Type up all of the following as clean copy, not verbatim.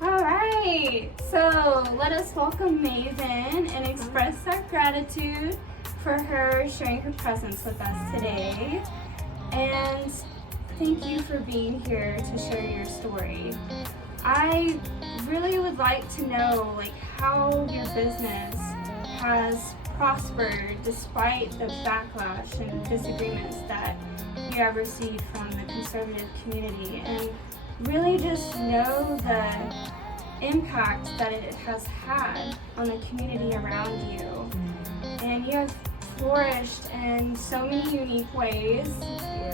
All right, so let us welcome Maven and express our gratitude for her sharing her presence with us today. And thank you for being here to share your story. I really would like to know how your business has prospered despite the backlash and disagreements that you have received from the conservative community, and really just know the impact that it has had on the community around you. And you have flourished in so many unique ways.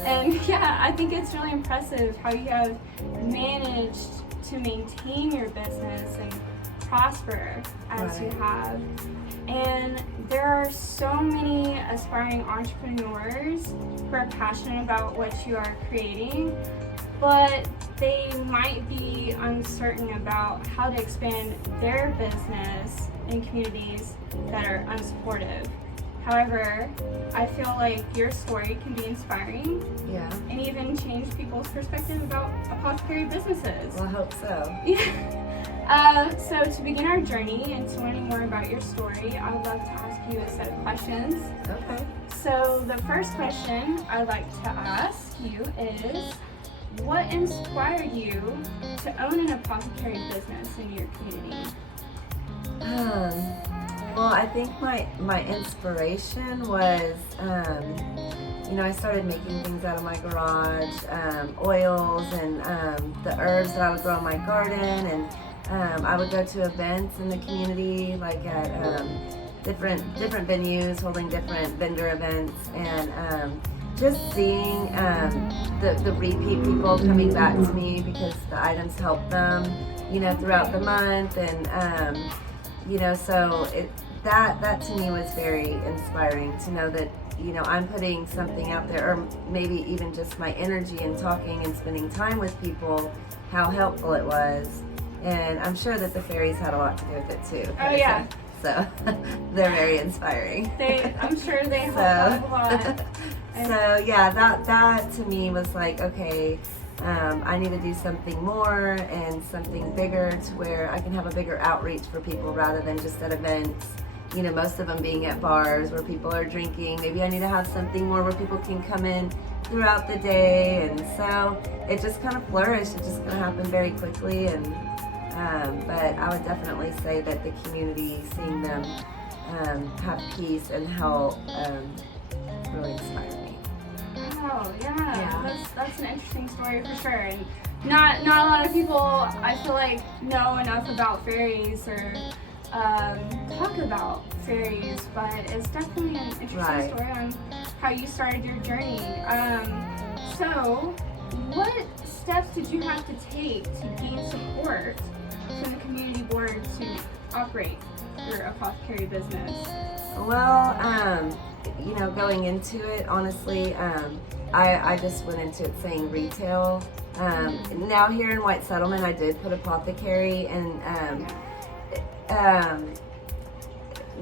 And I think it's really impressive how you have managed to maintain your business and prosper as you have. And there are so many aspiring entrepreneurs who are passionate about what you are creating, but they might be uncertain about how to expand their business in communities that are unsupportive. However, I feel like your story can be inspiring and even change people's perspective about apothecary businesses. Well, I hope so. So to begin our journey into learning more about your story, I would love to ask you a set of questions. Okay. So the first question I'd like to ask you is, what inspired you to own an apothecary business in your community? Well, I think my inspiration was, I started making things out of my garage, oils and the herbs that I would grow in my garden, and I would go to events in the community, like at different venues holding different vendor events, and just seeing the repeat people coming back to me because the items help them, throughout the month, and so that to me was very inspiring to know that I'm putting something out there, or maybe even just my energy and talking and spending time with people, how helpful it was. And I'm sure that the fairies had a lot to do with it too. Oh yeah. So they're very inspiring. I'm sure they help out a lot. So yeah, that to me was like, okay, I need to do something more and something bigger to where I can have a bigger outreach for people rather than just at events. Most of them being at bars where people are drinking. Maybe I need to have something more where people can come in throughout the day. And so it just kind of flourished. It just kind of happened very quickly. And but I would definitely say that the community, seeing them have peace and help, really inspired me. Oh yeah. That's an interesting story for sure. And not a lot of people, I feel like, know enough about fairies or talk about fairies, but it's definitely an interesting story on how you started your journey. So what steps did you have to take to gain support from the community board to operate your apothecary business? Well, going into it, honestly, I just went into it saying retail. Now here in White Settlement, I did put apothecary, and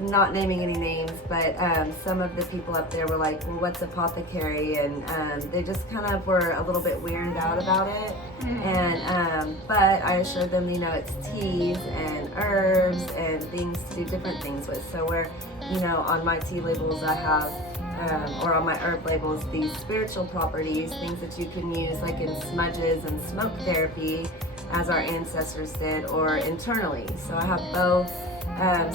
not naming any names, but some of the people up there were like, well, what's apothecary? And they just kind of were a little bit weirded out about it. And but I assured them, it's teas and herbs and things to do different things with. So where, on my tea labels I have, or on my herb labels, these spiritual properties, things that you can use like in smudges and smoke therapy, as our ancestors did, or internally. So I have both.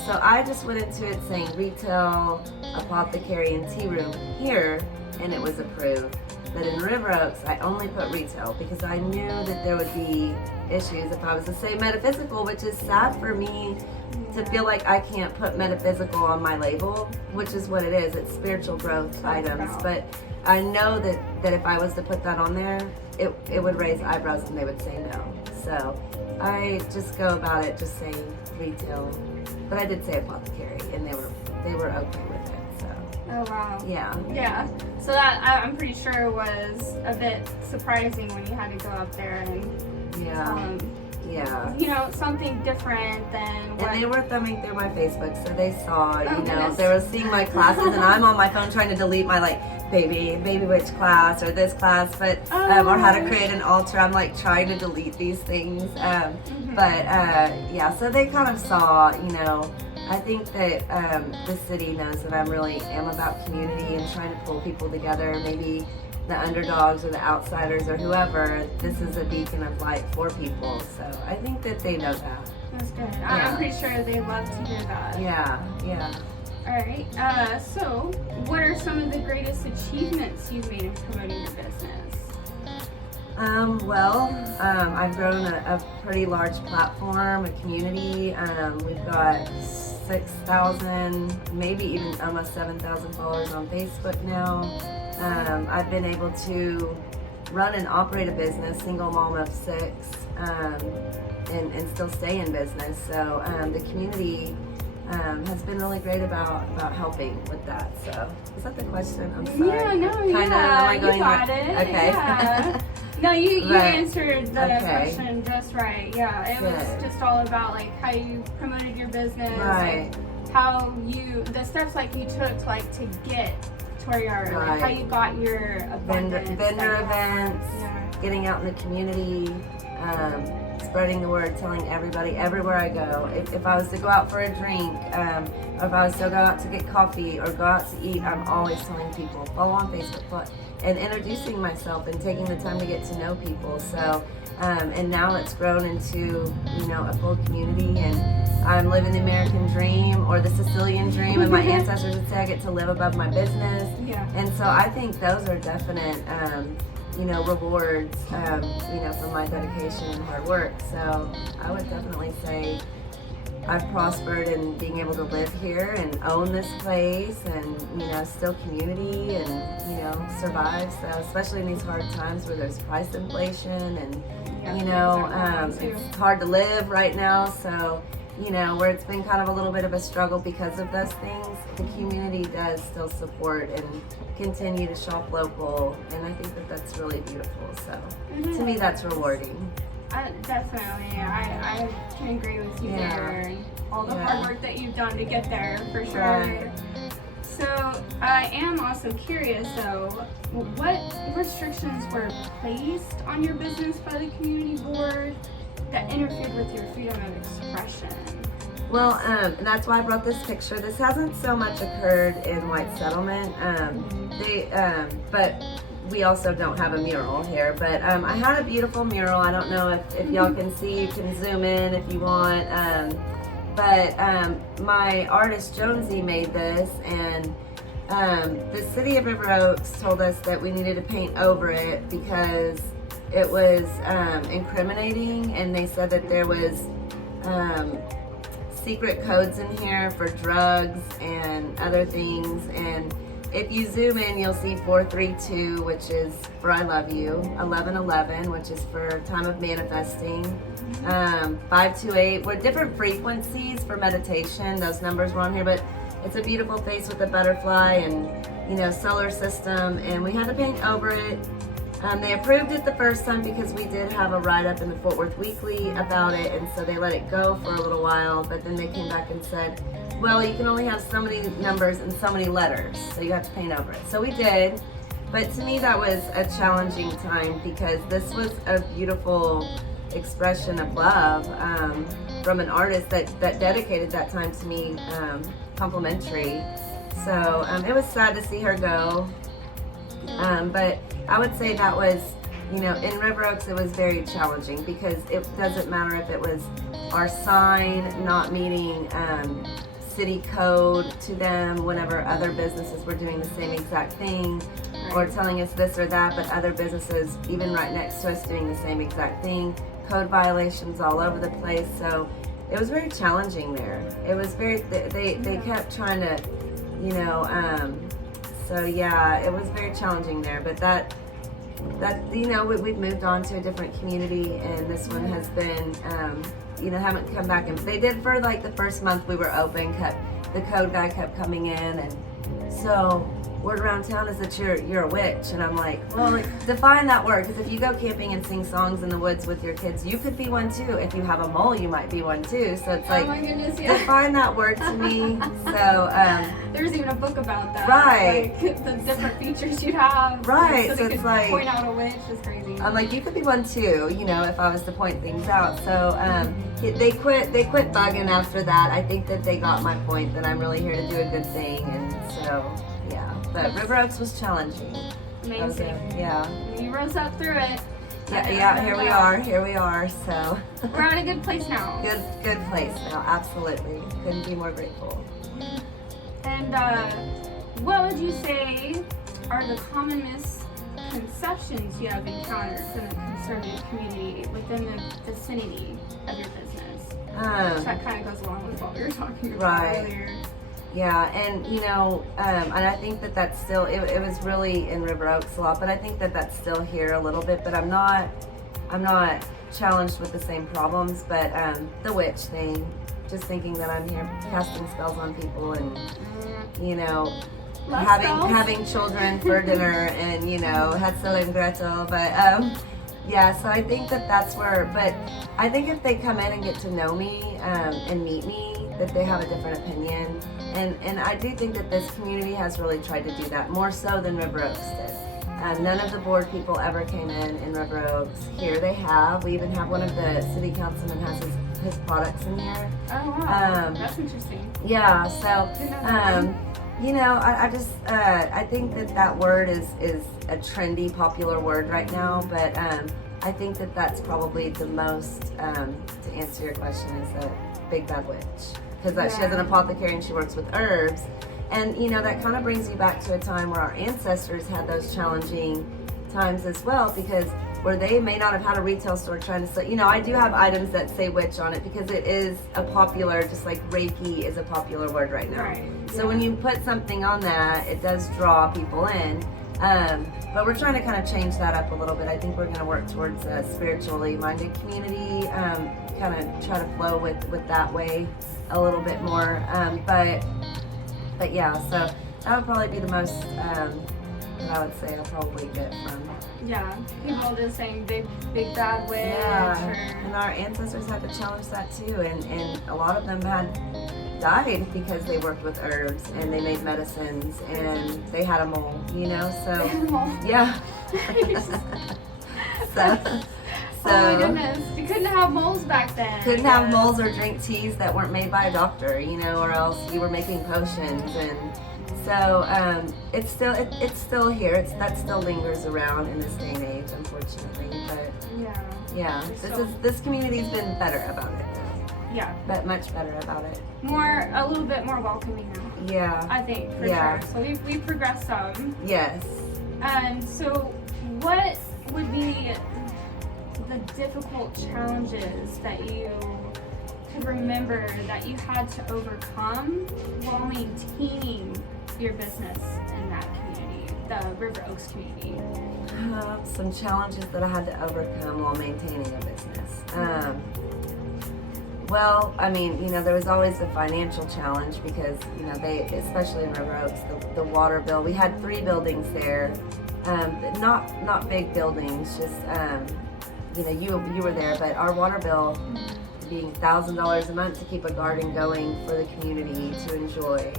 So I just went into it saying retail, apothecary, and tea room here, and it was approved. But in River Oaks, I only put retail because I knew that there would be issues if I was to say metaphysical, which is sad for me to feel like I can't put metaphysical on my label, which is what it is. It's spiritual growth items. But I know that if I was to put that on there, it would raise eyebrows and they would say no. So I just go about it just saying retail. But I did say apothecary, and they were okay with it. So. Oh wow. Yeah. So that I'm pretty sure was a bit surprising when you had to go up there and something different than what. And they were thumbing through my Facebook, so they saw. They were seeing my classes, and I'm on my phone trying to delete my baby witch class or this class, but or how to create an altar. I'm like trying to delete these things, but yeah. So they kind of saw, you know. I think that the city knows that I really am about community and trying to pull people together. Maybe the underdogs or the outsiders or whoever. This is a beacon of light for people. So I think that they know that. That's good. Yeah. I'm pretty sure they love to hear that. Yeah. All right. So, what are some of the greatest achievements you've made in promoting your business? I've grown a pretty large platform, a community. We've got 6,000, maybe even almost 7,000 followers on Facebook now. I've been able to run and operate a business, single mom of 6, and still stay in business. So the community has been really great about helping with that. So is that the question? I'm sorry. Yeah, no, Am I going you got it. Okay. Yeah. No, you answered the Okay. question just right. Yeah, it was just all about like how you promoted your business, Right. like how the steps like you took like to get to where you are, like how you got your abundance, vendor events, getting out in the community, spreading the word, telling everybody everywhere I go. If I was to go out for a drink, or if I was to go out to get coffee or go out to eat, I'm always telling people, follow on Facebook, and introducing myself and taking the time to get to know people. So, and now it's grown into, you know, a full community, and I'm living the American dream or the Sicilian dream, and my ancestors would say I get to live above my business. Yeah. And so I think those are definite, you know, rewards, you know, for my dedication and hard work. So I would definitely say I've prospered in being able to live here and own this place and, you know, still community and, you know, survive. So especially in these hard times where there's price inflation and, you know, it's hard to live right now. So, you know, where it's been kind of a little bit of a struggle because of those things, the community does still support and continue to shop local, and I think that that's really beautiful. So to me, that's rewarding. Definitely, I can agree with you there, and all the hard work that you've done to get there, for sure. Right. So I am also curious though, what restrictions were placed on your business by the community board that interfered with your freedom of expression? Well, and that's why I brought this picture. This hasn't so much occurred in White Settlement. But we also don't have a mural here. But I had a beautiful mural. I don't know if y'all can see. You can zoom in if you want. But my artist Jonesy made this, and the city of River Oaks told us that we needed to paint over it because it was incriminating, and they said that there was secret codes in here for drugs and other things. And if you zoom in, you'll see 432, which is for I love you, 1111, which is for time of manifesting, 528 were different frequencies for meditation. Those numbers were on here, but it's a beautiful face with a butterfly and, you know, solar system, and we had to paint over it. They approved it the first time because we did have a write-up in the Fort Worth Weekly about it, and so they let it go for a little while, but then they came back and said, well, you can only have so many numbers and so many letters, so you have to paint over it. So we did, but to me that was a challenging time because this was a beautiful expression of love from an artist that dedicated that time to me, complimentary. So it was sad to see her go, but I would say that was, you know, in River Oaks it was very challenging because it doesn't matter if it was our sign not meeting city code to them whenever other businesses were doing the same exact thing, or telling us this or that, but other businesses even right next to us doing the same exact thing, code violations all over the place. So it was very challenging there. It was very, they kept trying to, you know, so yeah, it was very challenging there, but that you know, we've moved on to a different community, and this one has been, you know, haven't come back. And they did for like the first month we were open, the code guy kept coming in, and so word around town is that you're a witch. And I'm like, well, define that word, because if you go camping and sing songs in the woods with your kids, you could be one too. If you have a mole, you might be one too. So it's like, oh my goodness, yeah. define that word to me. So there's even a book about that, right? Like the different features you'd have, right? So it's could like point out a witch is crazy. I'm like, you could be one too, you know, if I was to point things out. So they quit bugging after that. I think that they got my point that I'm really here to do a good thing, and so yeah. But River Oaks was challenging. Amazing. Yeah. You rose up through it. Yeah. Here we are. So we're at a good place now. Good place now. Absolutely. Couldn't be more grateful. And what would you say are the common misconceptions you have encountered from the conservative community within the vicinity of your business? That kind of goes along with what we were talking about earlier. Yeah, and you know, and I think that that's still, it was really in River Oaks a lot, but I think that that's still here a little bit, but I'm not challenged with the same problems, but the witch thing, just thinking that I'm here casting spells on people and, you know, having children for dinner and, you know, Hansel and Gretel, but yeah, so I think that that's where, but I think if they come in and get to know me and meet me, that they have a different opinion. And I do think that this community has really tried to do that, more so than River Oaks did. None of the board people ever came in River Oaks. Here they have. We even have one of the city councilmen has his products in here. Oh wow, that's interesting. Yeah, so you know, I think that word is a trendy, popular word right now, but I think that that's probably the most, to answer your question, is a big bad witch. Because she has an apothecary and she works with herbs. And, you know, that kind of brings you back to a time where our ancestors had those challenging times as well, because where they may not have had a retail store trying to sell, you know, I do have items that say witch on it because it is a popular, just like Reiki is a popular word right now. Right. So when you put something on that, it does draw people in. But we're trying to kind of change that up a little bit. I think we're going to work towards a spiritually minded community, kind of try to flow with that way a little bit more. But yeah, so that would probably be the most that I would say I'll probably get from. Yeah, people just saying big bad witch. Yeah, and our ancestors had to challenge that too, and a lot of them had died because they worked with herbs and they made medicines and they had a mole, you know, so yeah. So oh my goodness, you couldn't have moles back then. Couldn't have moles or drink teas that weren't made by a doctor, you know, or else you were making potions. And so it's still here. That still lingers around in this day and age, unfortunately. But yeah, this community's been better about it now. Yeah, but much better about it. A little bit more welcoming now. Yeah, I think for sure. So we've progressed some. Yes. So what would be the difficult challenges that you could remember that you had to overcome while maintaining your business in that community, the River Oaks community? Some challenges that I had to overcome while maintaining a business. Well, I mean, you know, there was always a financial challenge because, you know, especially in River Oaks, the water bill. We had 3 buildings there, not big buildings, just you know, you were there, but our water bill being $1,000 a month to keep a garden going for the community to enjoy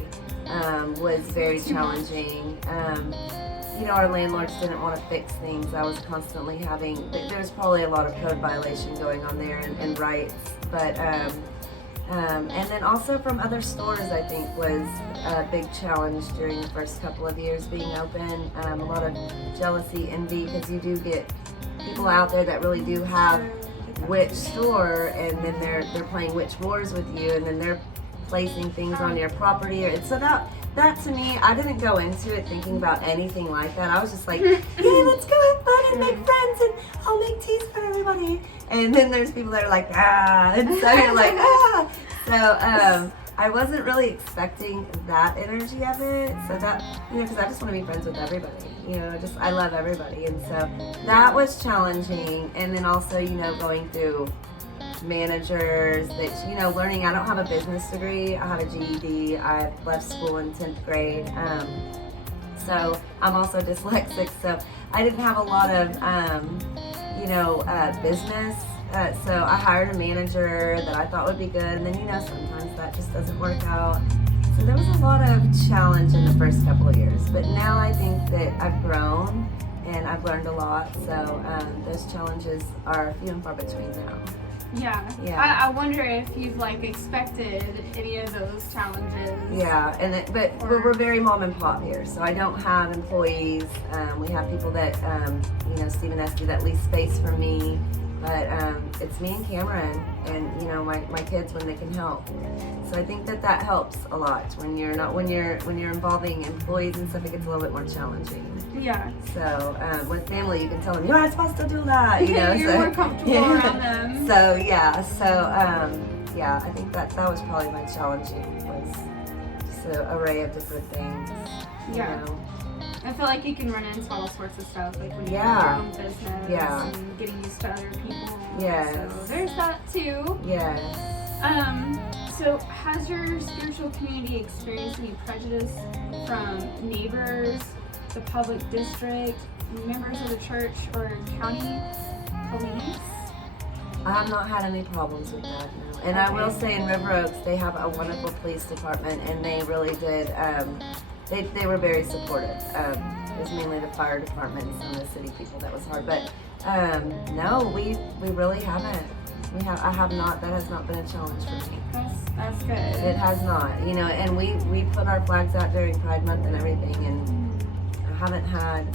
was very challenging. You know, our landlords didn't want to fix things. I was constantly there was probably a lot of code violation going on there and rights, but and then also from other stores, I think was a big challenge during the first couple of years being open. A lot of jealousy, envy, because you do get people out there that really do have witch store, and then they're playing witch wars with you, and then they're placing things on your property. So that to me, I didn't go into it thinking about anything like that. I was just like, hey, let's go have fun and make friends, and I'll make teas for everybody. And then there's people that are like, and so you're like, So I wasn't really expecting that energy of it. So that, you know, because I just want to be friends with everybody. You know, I love everybody. And so that was challenging. And then also, you know, going through managers that, you know, learning. I don't have a business degree. I have a GED. I left school in 10th grade. So I'm also dyslexic, so I didn't have a lot of, business. So I hired a manager that I thought would be good, and then, sometimes that just doesn't work out. So there was a lot of challenge in the first couple of years, but now I think that I've grown and I've learned a lot. So those challenges are few and far between now. Yeah. I wonder if you've expected any of those challenges. Yeah, but we're very mom and pop here, so I don't have employees. We have people that Steve and Esty that lease space for me, but it's me and Cameron and my kids when they can help. So I think that helps a lot when you're involving employees and stuff. It gets a little bit more challenging. Yeah. So with family, you can tell them you're not supposed to do that. You're more comfortable around them. So I think that was probably my challenging, was just an array of different things. Yeah. I feel like you can run into all sorts of stuff, when you have your own business and getting used to other people. Yes. So there's that too. Yes. So has your spiritual community experienced any prejudice from neighbors, the public district, members of the church, or county police? I have not had any problems with that, no. And I will say in River Oaks, they have a wonderful police department, and they really did, they were very supportive. It was mainly the fire department and some of the city people that was hard. But no, we really haven't. I have not, that has not been a challenge for me. That's good. It has not, and we put our flags out during Pride Month and everything, and I haven't had.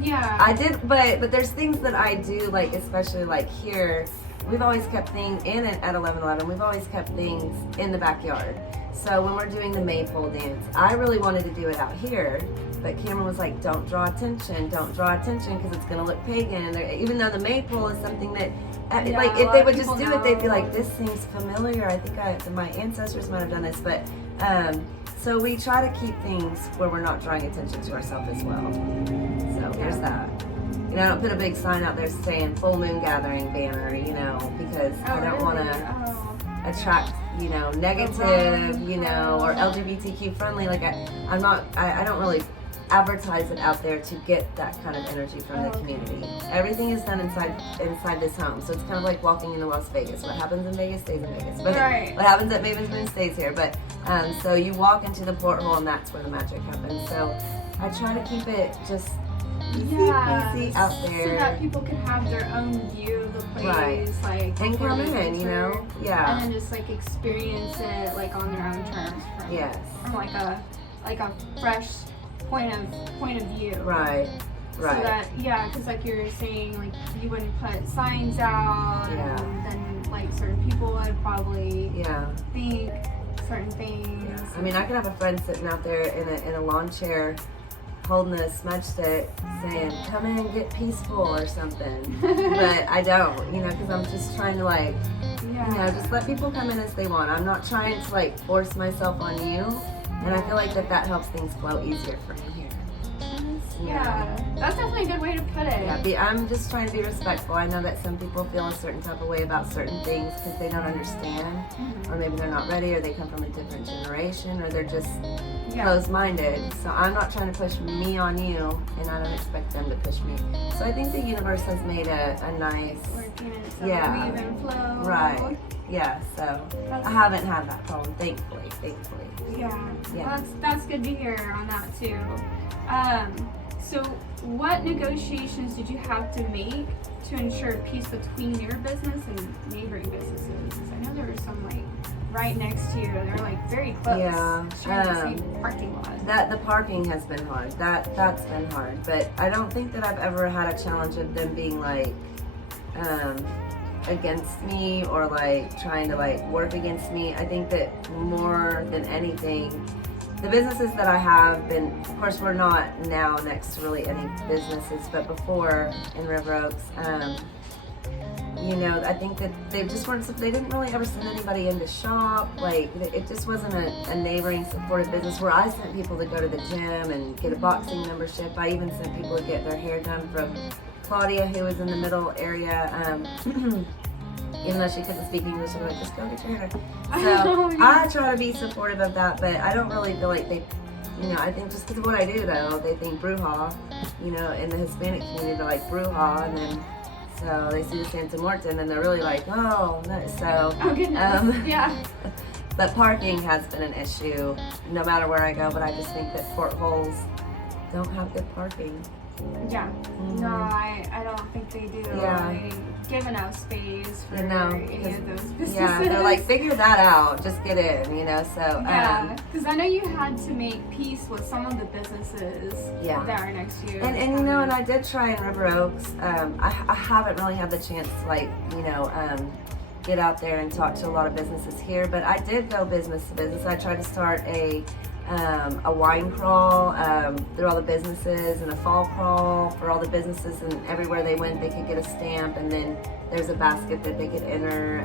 Yeah. I did, but there's things that I do, especially here, we've always kept things in it at 11:11. We've always kept things in the backyard. So when we're doing the maypole dance, I really wanted to do it out here, but Cameron was like, don't draw attention, because it's going to look pagan. Even though the maypole is something that, if they would just do it, they'd be like, this seems familiar. I think my ancestors might have done this, but so we try to keep things where we're not drawing attention to ourselves as well. So there's that. I don't put a big sign out there saying full moon gathering banner, because I don't want to attract, negative, or LGBTQ friendly. I don't really advertise it out there to get that kind of energy from the community. Everything is done inside this home, so it's kind of like walking into Las Vegas. What happens in Vegas stays in Vegas, but what happens at Mavens Moon stays here. But so you walk into the porthole, and that's where the magic happens. So I try to keep it just easy out there, so that people can have their own view of the place, and come in, and then just experience it on their own terms from a fresh point of view. Right. So that, because you're saying, you wouldn't put signs out, and then certain people would probably think certain things. I mean, I could have a friend sitting out there in a lawn chair holding a smudge stick saying, come in and get peaceful or something. But I don't, because I'm just trying to just let people come in as they want. I'm not trying to force myself on you. And I feel like that helps things flow easier for me here. Yeah, that's definitely a good way to put it. Yeah, I'm just trying to be respectful. I know that some people feel a certain type of way about certain things because they don't understand, or maybe they're not ready, or they come from a different generation, or they're just closed-minded. So I'm not trying to push me on you, and I don't expect them to push me. So I think the universe has made a nice, weave and flow. Right. Yeah. So I haven't had that problem, thankfully. Yeah. That's good to hear on that too. So what negotiations did you have to make to ensure peace between your business and neighboring businesses? I know there were some right next to you. They're very close. Yeah. Sharing the same parking lot. The parking has been hard. That's been hard. But I don't think that I've ever had a challenge of them being against me or trying to work against me. I think that more than anything, the businesses that I have been, of course we're not now next to really any businesses, but before in River Oaks, I think that they didn't really ever send anybody in to shop. It just wasn't a neighboring supportive business where I sent people to go to the gym and get a boxing membership. I even sent people to get their hair done from Claudia, who was in the middle area. Even though she couldn't speak English, I'm just go get your hair done. So I try to be supportive of that, but I don't really feel like they I think just because of what I do, though, they think bruja, in the Hispanic community, they're like bruja, and then so they see the Santa Muerte, and they're really like, oh, no. So, Oh, goodness. Yeah. But parking has been an issue no matter where I go, but I just think that Fort Holes don't have good parking. Yeah. No, I don't think they do. Yeah. They give enough space for No, any of those businesses. Yeah, they're like, figure that out, just get in, so. Yeah, because I know you had to make peace with some of the businesses that are next to you. And and I did try in River Oaks. I haven't really had the chance to get out there and talk to a lot of businesses here, but I did go business to business. I tried to start a wine crawl through all the businesses, and a fall crawl for all the businesses, and everywhere they went they could get a stamp, and then there's a basket that they could enter.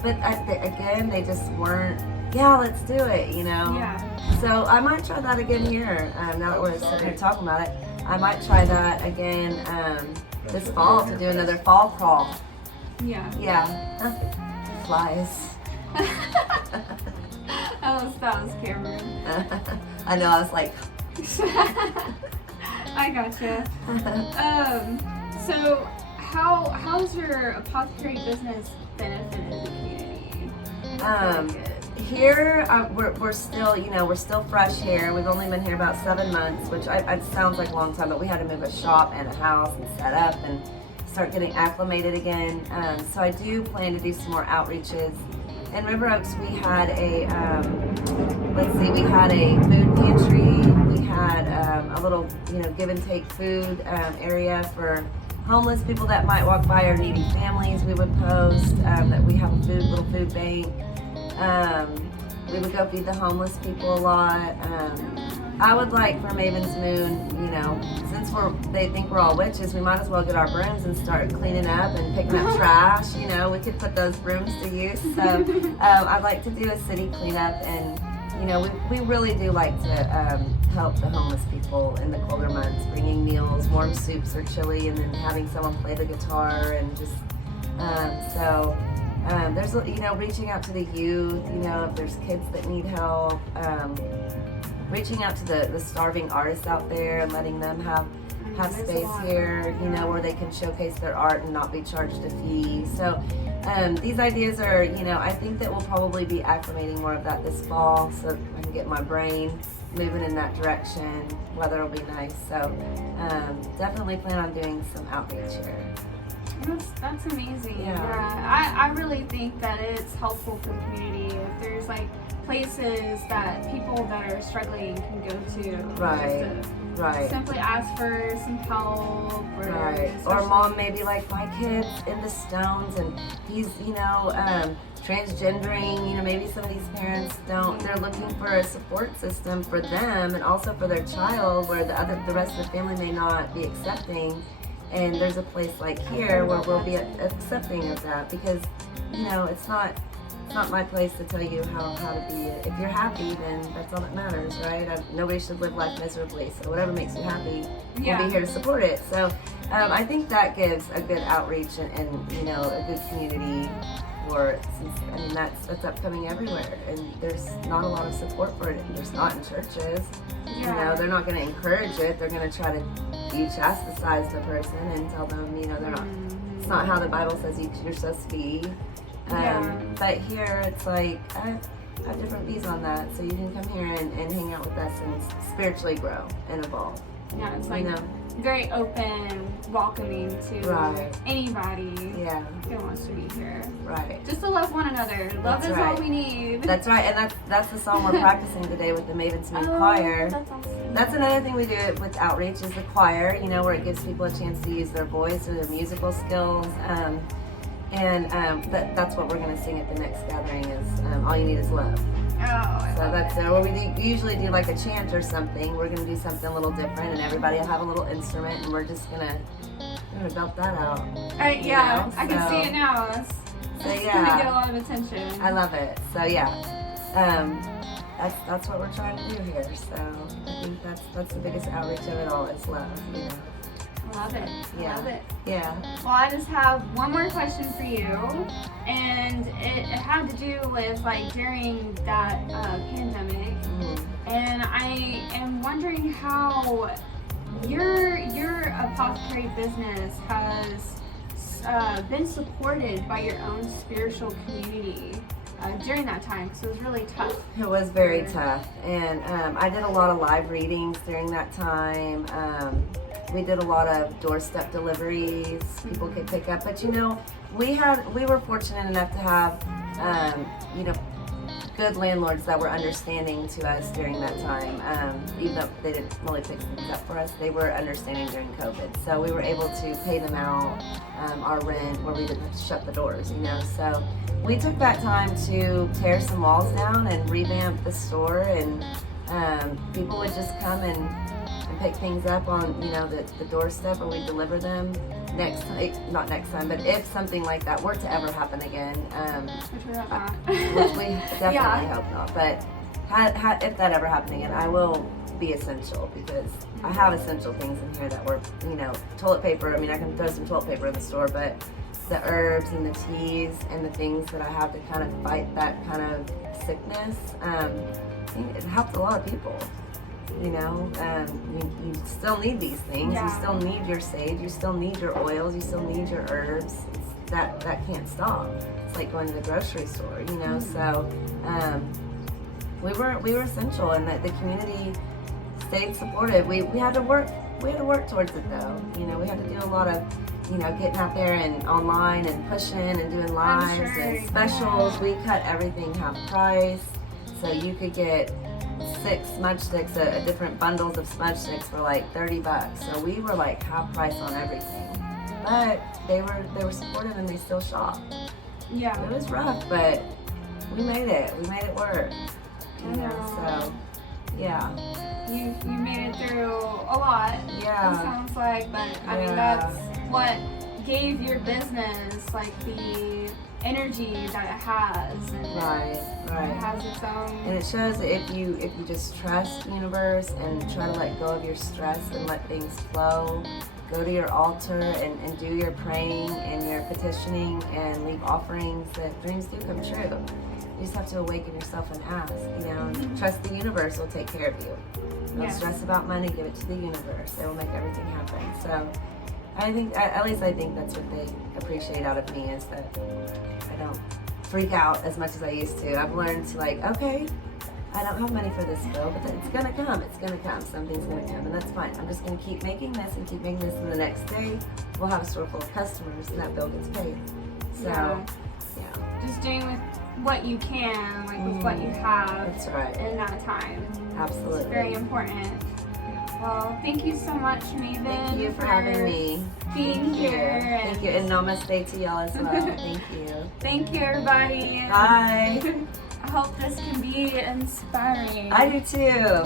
But again, they just weren't, let's do it, Yeah. So I might try that again here. Now that we're sitting here talking about it, I might try that again this fall to do another fall crawl. Yeah. Yeah. Flies. That was Cameron. I know, I was like. I gotcha. So how's your apothecary business benefited the community? Here we're still fresh here. We've only been here about 7 months, which it sounds like a long time, but we had to move a shop and a house and set up and start getting acclimated again. So I do plan to do some more outreaches. In River Oaks, we had a food pantry. We had a little, give and take food area for homeless people that might walk by, or needy families. We would post that we have a little food bank. We would go feed the homeless people a lot. I would like for Mavens Moon, since they think we're all witches, we might as well get our brooms and start cleaning up and picking up trash. We could put those brooms to use. So I'd like to do a city cleanup, and we really do like to help the homeless people in the colder months, bringing meals, warm soups or chili, and then having someone play the guitar, and just there's reaching out to the youth. If there's kids that need help. Reaching out to the starving artists out there and letting them have space here, where they can showcase their art and not be charged a fee. So these ideas are, I think that we'll probably be acclimating more of that this fall, so I can get my brain moving in that direction. Weather will be nice, so definitely plan on doing some outreach here. That's amazing. Yeah. I really think that it's helpful for the community if there's places that people that are struggling can go to. Right. Simply ask for some help. Or mom may be like, my kid's in the Stones and he's, transgendering. Maybe some of these parents they're looking for a support system for them and also for their child, where the rest of the family may not be accepting. And there's a place like here where we'll be accepting of that, because it's not my place to tell you how to be. If you're happy, then that's all that matters, right? Nobody should live life miserably, so whatever makes you happy, we'll be here to support it. So I think that gives a good outreach and a good community for it. That's upcoming everywhere, and there's not a lot of support for it. There's not in churches. They're not going to encourage it. They're going to try to chastise the person and tell them, they're not. It's not how the Bible says you're supposed to be. But here it's like I have different views on that, so you can come here and hang out with us and spiritually grow and evolve. Yeah, it's very open, welcoming to anybody who wants to be here. Right. Just to love one another. Love is all we need. That's right, and that's the song we're practicing today with the Mavens Moon Choir. That's awesome. That's another thing we do with outreach is the choir, where it gives people a chance to use their voice or their musical skills. That's what we're going to sing at the next gathering is All You Need Is Love. So that's where we usually do like a chant or something. We're going to do something a little different, and everybody will have a little instrument, and we're just going to belt that out. I can see it now. It's going to get a lot of attention. I love it. So that's what we're trying to do here. So I think that's the biggest outreach of it all is love. Love it. Yeah. Love it. Yeah. Well, I just have one more question for you, and it had to do with like during that pandemic, and I am wondering how your apothecary business has been supported by your own spiritual community during that time, because it was really tough. It was very tough, and I did a lot of live readings during that time. We did a lot of doorstep deliveries. People could pick up, but you know, we were fortunate enough to have you know, good landlords that were understanding to us during that time. Even though they didn't really fix things up for us, they were understanding during COVID. So we were able to pay them out our rent where we didn't have to shut the doors, you know. So we took that time to tear some walls down and revamp the store, and people would just come and pick things up on, you know, the doorstep, or we deliver them not next time, but if something like that were to ever happen again, Which we hope not. which we definitely hope not, but if that ever happened again, I will be essential, because I have essential things in here that were, you know, toilet paper. I mean, I can throw some toilet paper in the store, but the herbs and the teas and the things that I have to kind of fight that kind of sickness, it helps a lot of people. You know, you still need these things. Yeah. You still need your sage. You still need your oils. You still need your herbs. That can't stop. It's like going to the grocery store. You know, so we were essential, and the community stayed supportive. We had to work. We had to work towards it, though. You know, we had to do a lot of, you know, getting out there and online and pushing and doing lives and specials. We cut everything half price, so you could get 6 smudge sticks, different bundles of smudge sticks for like $30. So we were like half price on everything. But they were supportive, and they still shopped. Yeah. It was rough, but we made it. We made it work. You know, so yeah. You made it through a lot. Yeah. It sounds like, but I mean, that's what gave your business like the energy that it has, and Right. it has its own. And it shows that if you just trust the universe and try to let go of your stress and let things flow, go to your altar and do your praying and your petitioning and leave offerings, that dreams do come true. You just have to awaken yourself and ask, you know, and trust the universe will take care of you. Don't stress about money, give it to the universe. It will make everything happen. So I think, at least I think that's what they appreciate out of me, is that I don't freak out as much as I used to. I've learned to, like, okay, I don't have money for this bill, but it's gonna come. It's gonna come. Something's gonna come, and that's fine. I'm just gonna keep making this and keep making this, and the next day we'll have a store full of customers, and that bill gets paid. So, yeah. Just doing with what you can, like with what you have. That's right. In that time. Absolutely. It's very important. Well, thank you so much, Maven. Thank you for having me. Being here. Thank you, and namaste to y'all as well. Thank you. Thank you, everybody. Bye. I hope this can be inspiring. I do too.